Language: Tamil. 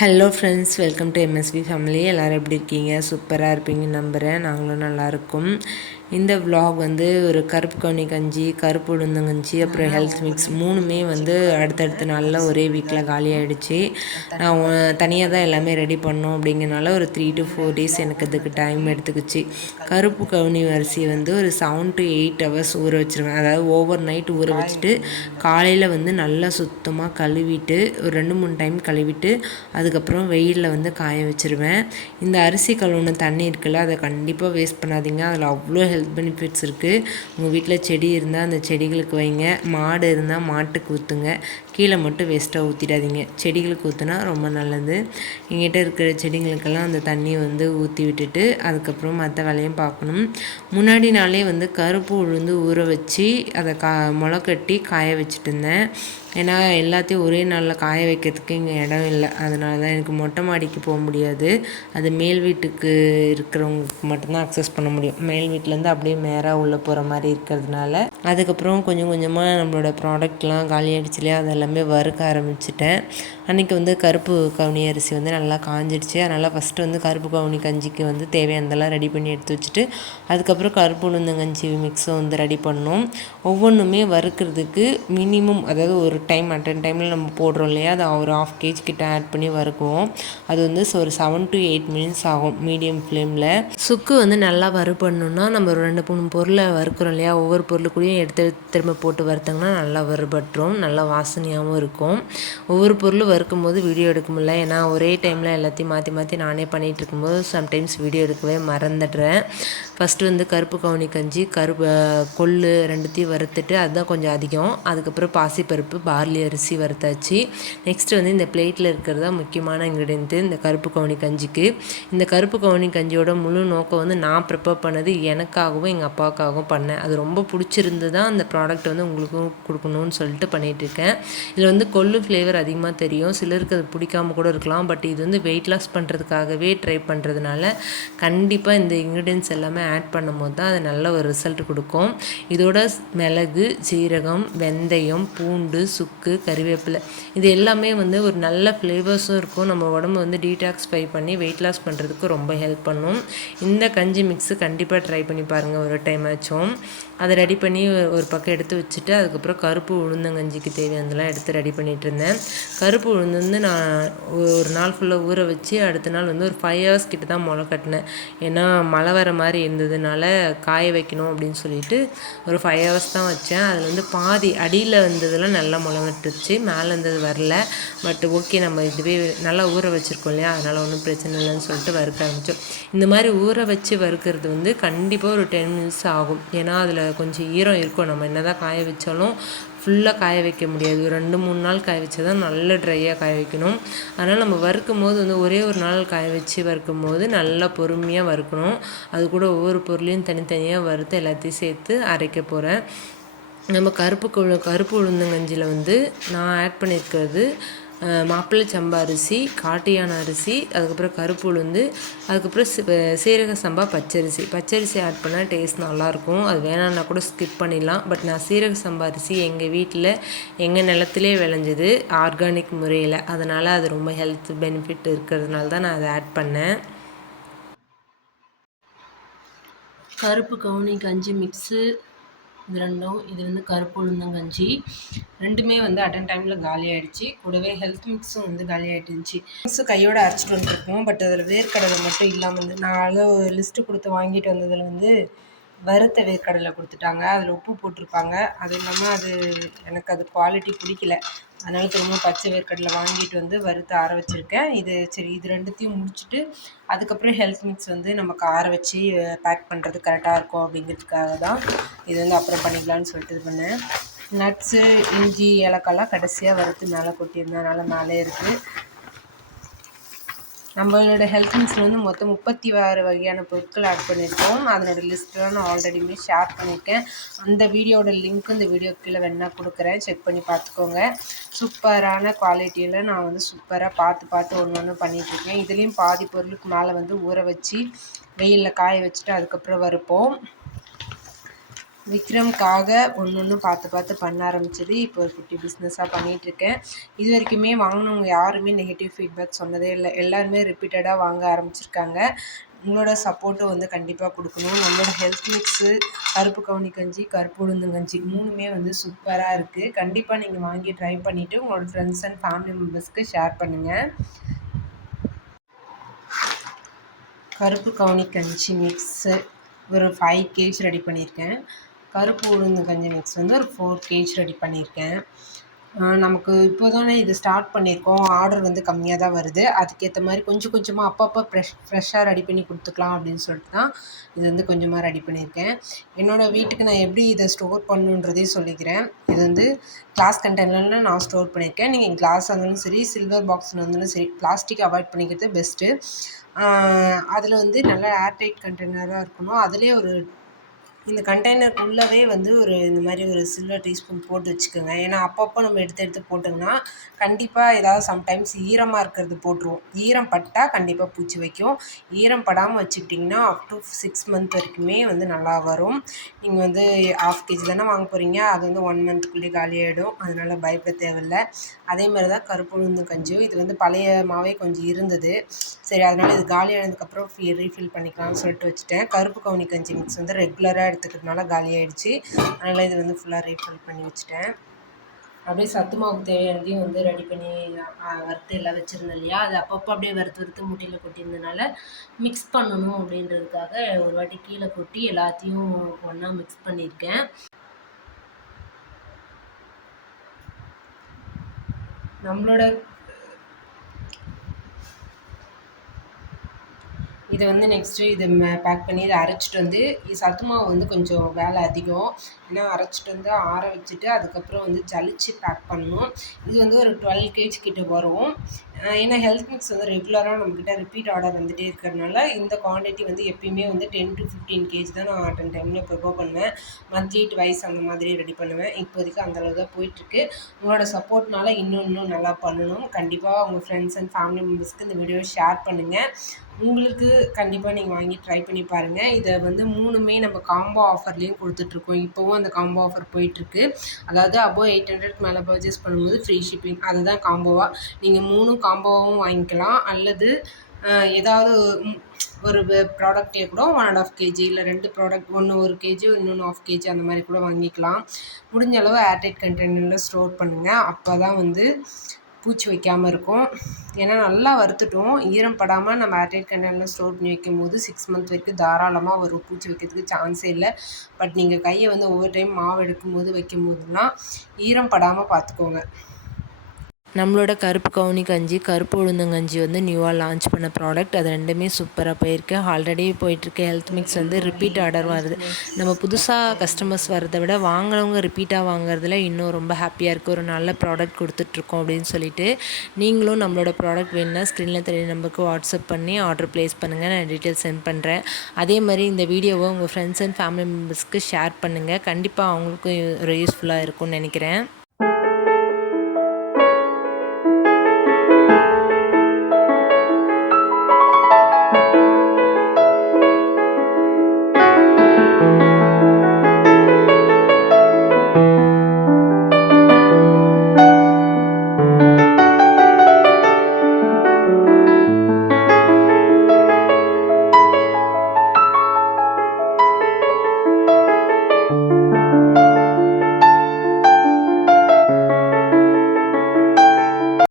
Hello friends, welcome to MSV family. எல்லோரும் எப்படி இருக்கீங்க? சூப்பராக இருப்பீங்கன்னு நம்புகிறேன். நாங்களும் நல்லாயிருக்கோம். இந்த vlog வந்து ஒரு கருப்பு கவுனி கஞ்சி, கருப்பு உளுந்தங்கஞ்சி, அப்புறம் ஹெல்த் மிக்ஸ் மூணுமே வந்து அடுத்தடுத்த நாளில் ஒரே வீக்கில் காலியாகிடுச்சு. நான் தனியாக தான் எல்லாமே ரெடி பண்ணோம். அப்படிங்கிறனால ஒரு 3 to 4 days எனக்கு இதுக்கு டைம் எடுத்துக்கிச்சு. கருப்பு கவுனி அரிசி வந்து ஒரு 7 to 8 hours ஊற வச்சுருவேன். அதாவது ஓவர் நைட் ஊற வச்சுட்டு காலையில் வந்து நல்லா சுத்தமாக கழுவிட்டு ஒரு 2-3 டைம் கழுவிட்டு அதுக்கப்புறம் வெயிலில் வந்து காய வச்சுருவேன். இந்த அரிசி கழுவுன தண்ணி இருக்குல்ல, அதை கண்டிப்பாக வேஸ்ட் பண்ணாதீங்க. அதில் அவ்வளோ ஹெல்த் பெனிஃபிட்ஸ் இருக்குது. உங்கள் வீட்டில் செடி இருந்தால் அந்த செடிகளுக்கு வைங்க, மாடு இருந்தால் மாட்டுக்கு ஊற்றுங்க. கீழே மட்டும் வேஸ்ட்டாக ஊற்றிடாதீங்க. செடிகளுக்கு ஊற்றுனா ரொம்ப நல்லது. எங்கிட்ட இருக்கிற செடிங்களுக்கெல்லாம் அந்த தண்ணியை வந்து ஊற்றி விட்டுட்டு அதுக்கப்புறம் மற்ற வேலையும் பார்க்கணும். முன்னாடி நாளே வந்து கருப்பு உளுந்து ஊற வச்சு அதை முளைக்கட்டி காய வச்சுட்டு இருந்தேன். ஏன்னா எல்லாத்தையும் ஒரே நாளில் காய வைக்கிறதுக்கு இங்கே இடம் இல்லை. அதனால தான் எனக்கு மொட்டை மாடிக்கு போக முடியாது. அது மேல் வீட்டுக்கு இருக்கிறவங்களுக்கு மட்டும்தான் அக்சஸ் பண்ண முடியும். மேல் வீட்டிலேருந்து அப்படியே நேராக உள்ளே போகிற மாதிரி இருக்கிறதுனால அதுக்கப்புறம் கொஞ்சம் கொஞ்சமாக நம்மளோட ப்ராடக்ட்லாம் காலியாகிடுச்சு இல்லையா, அதெல்லாமே வறுக்க ஆரம்பிச்சிட்டேன். அன்றைக்கி வந்து கருப்பு கவுனி அரிசி வந்து நல்லா காஞ்சிடுச்சு. அதனால் ஃபஸ்ட்டு வந்து கருப்பு கவுனி கஞ்சிக்கு வந்து தேவையானதெல்லாம் ரெடி பண்ணி எடுத்து வச்சுட்டு அதுக்கப்புறம் கருப்பு உளுந்தங்கஞ்சி மிக்ஸும் வந்து ரெடி பண்ணோம். ஒவ்வொன்றுமே வறுக்கிறதுக்கு மினிமம், அதாவது ஒரு டைம் அட்டன் டைமில் நம்ம போடுறோம் இல்லையா, அதை ஒரு 1/2 kg கிட்ட ஆட் பண்ணி வறுக்குவோம். அது வந்து ஒரு 7 to 8 minutes ஆகும் மீடியம் ஃப்ளேமில். சுக்கு வந்து நல்லா வறுபடணுன்னா நம்ம ஒரு 2-3 பொருளை வறுக்கிறோம் இல்லையா, ஒவ்வொரு பொருளுக்குள்ளேயும் எடுத்து திரும்ப போட்டு வறுத்தோம்னா நல்லா வறுபட்டுரும், நல்லா வாசனையாகவும் இருக்கும். ஒவ்வொரு பொருளும் வறுக்கும் போது வீடியோ எடுக்க முடியல. ஏன்னா ஒரே டைமில் எல்லாத்தையும் மாற்றி மாற்றி நானே பண்ணிகிட்டு இருக்கும்போது சம்டைம்ஸ் வீடியோ எடுக்கவே மறந்துடுறேன். ஃபஸ்ட்டு வந்து கருப்பு கவுனி கஞ்சி, கொள்ளு ரெண்டுத்தையும் வறுத்துட்டு அதுதான் கொஞ்சம் அதிகம். அதுக்கப்புறம் பாசிப்பருப்பு, பார்லி அரிசி வறுத்தாச்சு. நெக்ஸ்ட்டு வந்து இந்த பிளேட்டில் இருக்கிறது தான் முக்கியமான இன்க்ரீடியன்ட்டு இந்த கருப்பு கவுனி கஞ்சிக்கு. இந்த கருப்பு கவுனி கஞ்சியோட முழு நோக்கம் வந்து நான் ப்ரிப்பேர் பண்ணது எனக்காகவும் எங்கள் அப்பாவுக்காகவும் பண்ணேன். அது ரொம்ப பிடிச்சிருந்து தான் அந்த ப்ராடக்ட் வந்து உங்களுக்கும் கொடுக்கணும்னு சொல்லிட்டு பண்ணிகிட்ருக்கேன். இதில் வந்து கொள்ளு ஃப்ளேவர் அதிகமாக தெரியும், சிலருக்கு அது பிடிக்காம கூட இருக்கலாம். பட் இது வந்து வெயிட் லாஸ் பண்ணுறதுக்காகவே ட்ரை பண்ணுறதுனால கண்டிப்பாக இந்த இன்க்ரீடியன்ஸ் எல்லாமே ஆட் பண்ணும்போது தான் அது நல்ல ஒரு ரிசல்ட் கொடுக்கும். இதோட மிளகு, சீரகம், வெந்தயம், பூண்டு, சுக்கு, கறிவேப்பிலை இது எல்லாமே வந்து ஒரு நல்ல ஃப்ளேவர்ஸும் இருக்கும். நம்ம உடம்பு வந்து டீடாக்ஸ்ஃபை பண்ணி வெயிட் லாஸ் பண்ணுறதுக்கு ரொம்ப ஹெல்ப் பண்ணும். இந்த கஞ்சி மிக்ஸு கண்டிப்பாக ட்ரை பண்ணி பாருங்கள் ஒரு டைம் ஆச்சும். அதை ரெடி பண்ணி ஒரு பக்கம் எடுத்து வச்சுட்டு அதுக்கப்புறம் கருப்பு உளுந்தங்கஞ்சிக்கு தேவையானதெல்லாம் எடுத்து ரெடி பண்ணிகிட்டு இருந்தேன். கருப்பு உளுந்து வந்து நான் ஒரு நாள் ஃபுல்லாக ஊற வச்சு அடுத்த நாள் வந்து ஒரு 5 hours கிட்ட தான் முளை கட்டினேன். ஏன்னா மழை வர மாதிரி இருந்ததுனால காய வைக்கணும் அப்படின்னு சொல்லிட்டு ஒரு 5 hours தான் வச்சேன். அதில் வந்து பாதி அடியில் வந்ததெல்லாம் நல்லா முளை விட்டுருச்சு, மேலே இருந்தது வரல. பட் ஓகே, நம்ம இதுவே நல்லா ஊற வச்சுருக்கோம் இல்லையா, அதனால் ஒன்றும் பிரச்சனை இல்லைன்னு சொல்லிட்டு வறுக்க ஆரம்பித்தோம். இந்த மாதிரி ஊற வச்சு வறுக்கிறது வந்து கண்டிப்பாக ஒரு 10 minutes ஆகும். ஏன்னா அதில் கொஞ்சம் ஈரம் இருக்கும். நம்ம என்ன தான் காய வச்சாலும் ஃபுல்லாக காய வைக்க முடியாது. ஒரு 2-3 நாள் காய வச்சா தான் நல்ல ட்ரையாக காய வைக்கணும். அதனால் நம்ம வறுக்கும் போது வந்து ஒரே ஒரு நாள் காய வச்சு வறுக்கும் போது நல்லா பொறுமையாக வறுக்கணும். அது கூட ஒவ்வொரு பொருளையும் தனித்தனியாக வறுத்து எல்லாத்தையும் சேர்த்து அரைக்க போகிறேன். நம்ம கருப்பு உளுந்தங்கஞ்சியில் வந்து நான் ஆட் பண்ணியிருக்கிறது மாப்பிள்ளை சம்பா அரிசி, காட்டு அரிசி, அதுக்கப்புறம் கருப்பு உளுந்து, அதுக்கப்புறம் சீரக சம்பா பச்சரிசி ஆட் பண்ணால் டேஸ்ட் நல்லாயிருக்கும். அது வேணான்னா கூட ஸ்கிப் பண்ணிடலாம். பட் நான் சீரக சம்பா அரிசி எங்கள் வீட்டில் எங்கள் நிலத்திலே விளைஞ்சது ஆர்கானிக் முறையில், அதனால் அது ரொம்ப ஹெல்த் பெனிஃபிட் இருக்கிறதுனால தான் நான் அதை ஆட் பண்ணேன். கருப்பு கவுனி கஞ்சி மிக்ஸு இது ரெண்டும், இது வந்து கருப்பு உளுந்தங்கஞ்சி ரெண்டுமே வந்து அட்டன் டைமில் காலி ஆகிடுச்சு. கூடவே ஹெல்த் மிக்ஸும் வந்து காலி ஆகிட்டுருந்துச்சு. மிக்ஸு கையோடு அரைச்சிட்டு வந்துருக்கோம். பட் அதில் வேர்க்கடலை மட்டும் இல்லாமல் வந்து நான் அளவு லிஸ்ட்டு கொடுத்து வாங்கிட்டு வந்ததில் வந்து வறுத்த வேர்க்கடலை கொடுத்துட்டாங்க. அதில் உப்பு போட்டிருப்பாங்க. அது இல்லாமல் எனக்கு அது குவாலிட்டி பிடிக்கல. அதனால் திரும்ப பச்சை வேர்க்கடலை வாங்கிட்டு வந்து வறுத்து ஆற வச்சுருக்கேன். இது ரெண்டுத்தையும் முடிச்சுட்டு அதுக்கப்புறம் ஹெல்த் மிக்ஸ் வந்து நமக்கு ஆற வச்சு பேக் பண்ணுறது கரெக்டாக இருக்கும் அப்படிங்கிறதுக்காக தான் இது வந்து அப்புறம் பண்ணிக்கலான்னு சொல்லிட்டு இது பண்ணேன். நட்ஸு, இஞ்சி, ஏலக்காய்லாம் கடைசியாக வறுத்து மேலே கொட்டியிருந்ததுனால மேலே இருக்குது. நம்மளோட ஹெல்த் மிக்ஸில் வந்து மொத்தம் 36 வகையான பொருட்கள் ஆட் பண்ணியிருக்கோம். அதனோட லிஸ்ட்டெலாம் நான் ஆல்ரெடியுமே ஷேர் பண்ணியிருக்கேன். அந்த வீடியோட லிங்க்கு இந்த வீடியோ கீழே வேணா கொடுக்குறேன், செக் பண்ணி பார்த்துக்கோங்க. சூப்பரான குவாலிட்டியில் நான் வந்து சூப்பராக பார்த்து ஒன்று பண்ணிகிட்ருக்கேன். இதுலேயும் பாதி பொருளுக்கு மேலே வந்து ஊற வச்சு வெயிலில் காய வச்சுட்டு அதுக்கப்புறம் வறுப்போம். விக்ரம்காக ஒன்று பார்த்து பண்ண ஆரம்பிச்சது. இப்போ ஒரு குட்டி பிஸ்னஸாக பண்ணிகிட்ருக்கேன். இது வரைக்குமே வாங்கினவங்க யாருமே நெகட்டிவ் ஃபீட்பேக் சொன்னதே இல்லை. எல்லாருமே ரிப்பீட்டடாக வாங்க ஆரம்பிச்சிருக்காங்க. உங்களோட சப்போர்ட்டும் வந்து கண்டிப்பாக கொடுக்கணும். நம்மளோட ஹெல்த் மிக்ஸு, கருப்பு கவுனி கஞ்சி, கருப்பு உளுந்தங்கஞ்சி 3மே வந்து சூப்பராக இருக்குது. கண்டிப்பாக நீங்கள் வாங்கி ட்ரை பண்ணிவிட்டு உங்களோட ஃப்ரெண்ட்ஸ் அண்ட் ஃபேமிலி மெம்பர்ஸ்க்கு ஷேர் பண்ணுங்கள். கருப்பு கவுனி கஞ்சி மிக்ஸு ஒரு 5 kg ரெடி பண்ணியிருக்கேன். கருப்பு உளுந்து கஞ்சி மிக்ஸ் வந்து ஒரு 4 kg ரெடி பண்ணியிருக்கேன். நமக்கு இப்போ தானே இது ஸ்டார்ட் பண்ணியிருக்கோம். ஆர்டர் வந்து கம்மியாக தான் வருது. அதுக்கேற்ற மாதிரி கொஞ்சம் கொஞ்சமாக அப்பப்போ ஃப்ரெஷ்ஷாக ரெடி பண்ணி கொடுத்துக்கலாம் அப்படின்னு சொல்லிட்டு தான் இது வந்து கொஞ்சமாக ரெடி பண்ணியிருக்கேன். என்னோடய வீட்டுக்கு நான் எப்படி இதை ஸ்டோர் பண்ணுன்றதையும் சொல்லிக்கிறேன். இது வந்து கிளாஸ் கண்டெய்னரில் நான் ஸ்டோர் பண்ணியிருக்கேன். நீங்கள் கிளாஸாக இருந்தாலும் சரி, சில்வர் பாக்ஸில் இருந்தாலும் சரி, பிளாஸ்டிக் அவாய்ட் பண்ணிக்கிறது பெஸ்ட்டு. அதில் வந்து நல்லா ஏர்டைட் கண்டெய்னராக இருக்கணும். அதிலே ஒரு இந்த கண்டெய்னருக்குள்ளவே வந்து ஒரு இந்த மாதிரி ஒரு சில்வர் டீஸ்பூன் போட்டு வச்சுக்கோங்க. ஏன்னா அப்பப்போ நம்ம எடுத்து போட்டோம்னா கண்டிப்பாக ஏதாவது சம்டைம்ஸ் ஈரமாக இருக்கிறது போட்டுருவோம். ஈரம் பட்டால் கண்டிப்பாக பூச்சி வைக்கும். ஈரம் படாமல் வச்சுக்கிட்டிங்கன்னா அப் டு 6 மந்த் வரைக்குமே வந்து நல்லா வரும். நீங்கள் வந்து 1/2 kg தானே வாங்க போகிறீங்க. அது வந்து 1 மந்த்துக்குள்ளேயே காலியாகிடும். அதனால் பயப்பட தேவையில்லை. அதே மாதிரி தான் கருப்பு உளுந்து கஞ்சியும். இது வந்து பழைய மாவே கொஞ்சம் இருந்தது. சரி, அதனால் இது காலியானதுக்கப்புறம் ரீஃபில் பண்ணிக்கலாம்னு சொல்லிட்டு வச்சுட்டேன். கருப்பு கவுனி கஞ்சி மிக்ஸ் வந்து ரெகுலராக எடுத்துக்கிறதுனால காலியாகிடுச்சு. அதனால் இது வந்து ஃபுல்லாக ரீஃபில் பண்ணி வச்சுட்டேன். அப்படியே சத்து மாவுக்கு தேவையானதையும் வந்து ரெடி பண்ணி வறுத்து எல்லாம் வச்சுருந்தேன் இல்லையா, அது அப்பப்போ அப்படியே வறுத்து முட்டையில் கொட்டியிருந்தனால மிக்ஸ் பண்ணணும் அப்படின்றதுக்காக ஒரு வாட்டி கீழே கொட்டி எல்லாத்தையும் ஒன்றா மிக்ஸ் பண்ணியிருக்கேன். நம்மளோட இதை வந்து நெக்ஸ்ட்டு இது பேக் பண்ணி இதை அரைச்சிட்டு வந்து சத்து மாவு வந்து கொஞ்சம் வேலை அதிகம். ஏன்னா அரைச்சிட்டு வந்து ஆற வச்சுட்டு அதுக்கப்புறம் வந்து ஜலிச்சு பேக் பண்ணணும். இது வந்து ஒரு 12 kg கிட்ட வரும். ஏன்னா ஹெல்த் மிக்ஸ் வந்து ரெகுலராக நம்மக்கிட்ட ரிப்பீட் ஆர்டர் வந்துகிட்டே இருக்கிறதுனால இந்த குவான்டிட்டி வந்து எப்பயுமே வந்து 10 to 15 kg தான் நான் அட்டன் டைமில் ப்ரிப்பேர் பண்ணுவேன். மந்த்லி ட்வைஸ் அந்த மாதிரி ரெடி பண்ணுவேன். இப்போதைக்கு அந்தளவு தான் போயிட்டுருக்கு. உங்களோட சப்போர்ட்னால இன்னும் நல்லா பண்ணணும். கண்டிப்பாக உங்கள் ஃப்ரெண்ட்ஸ் அண்ட் ஃபேமிலி மெம்பர்ஸ்க்கு இந்த வீடியோவை ஷேர் பண்ணுங்கள். உங்களுக்கு கண்டிப்பாக நீங்கள் வாங்கி ட்ரை பண்ணி பாருங்கள். இதை வந்து 3மே நம்ம காம்போ ஆஃபர்லேயும் கொடுத்துட்ருக்கோம். இப்போவும் அந்த காம்போ ஆஃபர் போயிட்டுருக்கு. அதாவது அபோவ் 800க்கு மேலே பர்ச்சேஸ் பண்ணும்போது ஃப்ரீ ஷிப்பிங். அதுதான் காம்போவாக. நீங்கள் 3ம் காம்போவாகவும் வாங்கிக்கலாம். அல்லது ஏதாவது ஒரு ப்ராடக்ட்டே கூட 1.5 kg இல்லை 2 ப்ராடக்ட், ஒன்று 1 kg இன்னொன்று 1/2 kg அந்த மாதிரி கூட வாங்கிக்கலாம். முடிஞ்ச அளவு ஏர்டைட் கண்டெய்னரில் ஸ்டோர் பண்ணுங்கள். அப்போ தான் வந்து பூச்சி வைக்காமல் இருக்கும். ஏன்னா நல்லா வறுத்துட்டோம். ஈரம் படாமல் நம்ம ஏர்டைட் கண்டெய்னரில் ஸ்டோர் பண்ணி வைக்கும்போது 6 மந்த் வரைக்கும் தாராளமாக வரும். பூச்சி வைக்கிறதுக்கு சான்ஸே இல்லை. பட் நீங்கள் கையை வந்து ஒவ்வொரு டைம் மாவு எடுக்கும்போது வைக்கும்போதுலாம் ஈரம் படாமல் பார்த்துக்கோங்க. நம்மளோட கருப்பு கவுனி கஞ்சி, கருப்பு உளுந்தங்கஞ்சி வந்து நியூவாக லான்ச் பண்ண ப்ராடக்ட். அது 2மே சூப்பராக போயிருக்கு. ஆல்ரெடி போயிட்டுருக்கு ஹெல்த் மிக்ஸ் வந்து ரிப்பீட் ஆர்டர் வருது. நம்ம புதுசாக கஸ்டமர்ஸ் வரதை விட வாங்கினவங்க ரிப்பீட்டாக வாங்குறதுல இன்னும் ரொம்ப ஹாப்பியாக இருக்குது. ஒரு நல்ல ப்ராடக்ட் கொடுத்துட்ருக்கோம் அப்படின்னு சொல்லிட்டு நீங்களும் நம்மளோட ப்ராடக்ட் வேணுன்னா ஸ்க்ரீனில் தெரிய நம்பருக்கு வாட்ஸ்அப் பண்ணி ஆர்டர் ப்ளேஸ் பண்ணுங்கள். நான் டீட்டெயில்ஸ் சென்ட் பண்ணுறேன். அதே மாதிரி இந்த வீடியோவை உங்கள் ஃப்ரெண்ட்ஸ் அண்ட் ஃபேமிலி மெம்பர்ஸ்க்கு ஷேர் பண்ணுங்கள். கண்டிப்பாக அவங்களுக்கும் ஒரு யூஸ்ஃபுல்லாக இருக்கும்னு நினைக்கிறேன்.